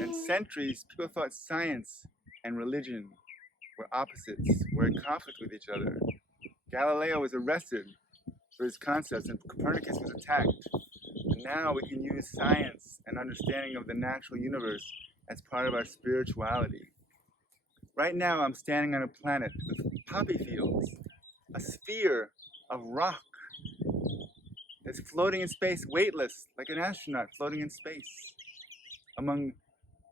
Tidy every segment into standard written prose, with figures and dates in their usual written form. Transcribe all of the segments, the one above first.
And centuries, people thought science and religion were opposites, were in conflict with each other. Galileo was arrested for his concepts and Copernicus was attacked. But now we can use science and understanding of the natural universe as part of our spirituality. Right now I'm standing on a planet with poppy fields, a sphere of rock that's floating in space, weightless, like an astronaut floating in space, among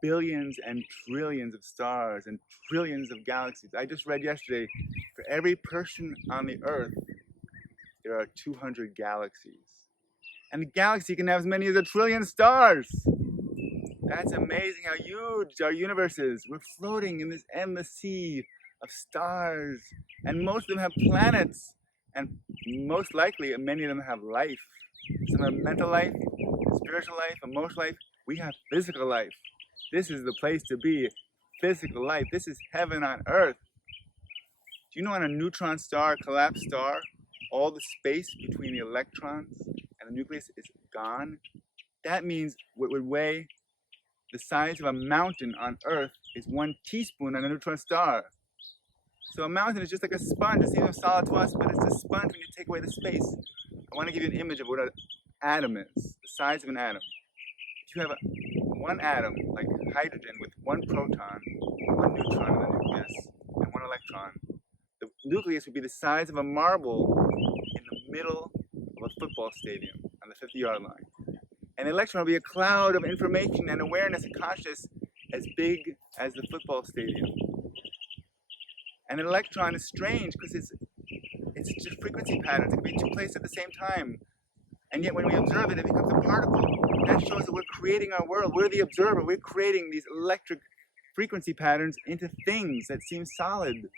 billions and trillions of stars and trillions of galaxies. I just read yesterday, for every person on the Earth, there are 200 galaxies. And a galaxy can have as many as 1,000,000,000,000 stars. That's amazing how huge our universe is. We're floating in this endless sea of stars, and most of them have planets, and most likely many of them have life. Some have mental life, spiritual life, emotional life. We have physical life. This is the place to be, physical life. This is heaven on earth. Do you know on a neutron star, a collapsed star, all the space between the electrons and the nucleus is gone? That means what would weigh the size of a mountain on Earth is 1 teaspoon on a neutron star. So a mountain is just like a sponge. It seems solid to us, but it's a sponge when you take away the space. I want to give you an image of what an atom is, the size of an atom. If you have one atom, like hydrogen, with 1 proton, 1 neutron in the nucleus, and 1 electron, the nucleus would be the size of a marble in the middle of a football stadium on the 50-yard line. An electron will be a cloud of information and awareness and consciousness as big as the football stadium. And an electron is strange because it's just frequency patterns. It can be in 2 places at the same time. And yet when we observe it, it becomes a particle. That shows that we're creating our world. We're the observer. We're creating these electric frequency patterns into things that seem solid.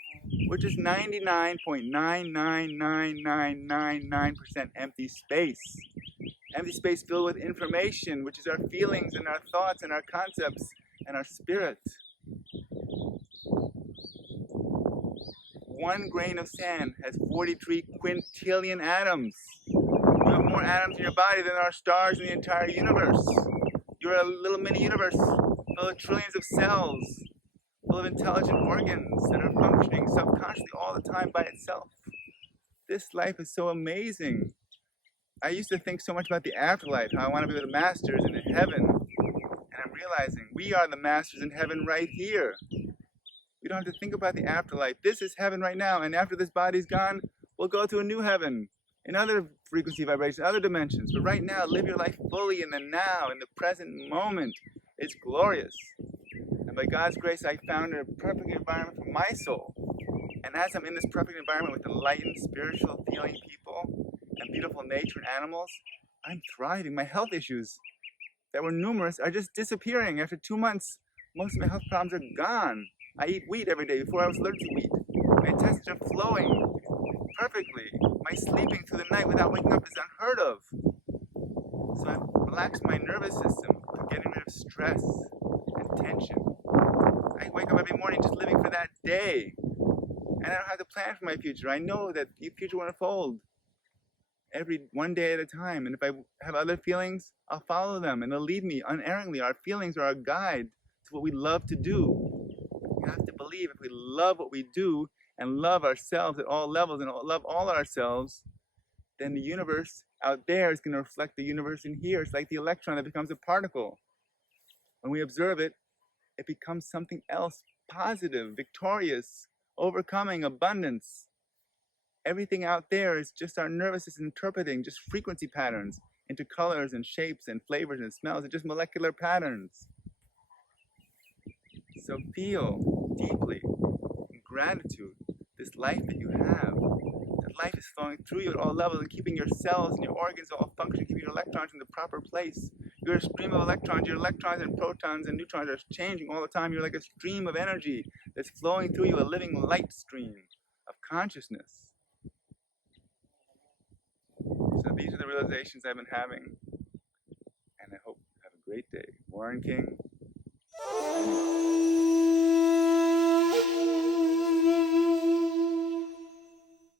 We're just 99.999999% empty space. Empty space filled with information, which is our feelings and our thoughts and our concepts and our spirit. 1 grain of sand has 43 quintillion atoms. You have more atoms in your body than there are stars in the entire universe. You're a little mini universe full of trillions of cells, full of intelligent organs that are functioning subconsciously all the time by itself. This life is so amazing. I used to think so much about the afterlife, how I want to be with the masters in heaven. And I'm realizing we are the masters in heaven right here. We don't have to think about the afterlife. This is heaven right now, and after this body's gone, we'll go to a new heaven, in other frequency vibrations, other dimensions. But right now, live your life fully in the now, in the present moment. It's glorious. And by God's grace, I found a perfect environment for my soul. And as I'm in this perfect environment with enlightened, spiritual, feeling people, and beautiful nature and animals, I'm thriving. My health issues that were numerous are just disappearing. After 2 months, most of my health problems are gone. I eat wheat every day. Before I was allergic to wheat. My intestines are flowing perfectly. My sleeping through the night without waking up is unheard of. So I've relaxed my nervous system for getting rid of stress and tension. I wake up every morning just living for that day. And I don't have to plan for my future. I know that the future will unfold one day at a time. And if I have other feelings, I'll follow them and they'll lead me unerringly. Our feelings are our guide to what we love to do. We have to believe if we love what we do and love ourselves at all levels and love all ourselves, then the universe out there is going to reflect the universe in here. It's like the electron that becomes a particle. When we observe it, it becomes something else, positive, victorious, overcoming, abundance. Everything out there is just our nervous system interpreting just frequency patterns into colors and shapes and flavors and smells. It's just molecular patterns. So feel deeply in gratitude this life that you have. That life is flowing through you at all levels and keeping your cells and your organs all functioning, keeping your electrons in the proper place. You're a stream of electrons. Your electrons and protons and neutrons are changing all the time. You're like a stream of energy that's flowing through you, a living light stream of consciousness. So these are the realizations I've been having. And I hope you have a great day. Warren King.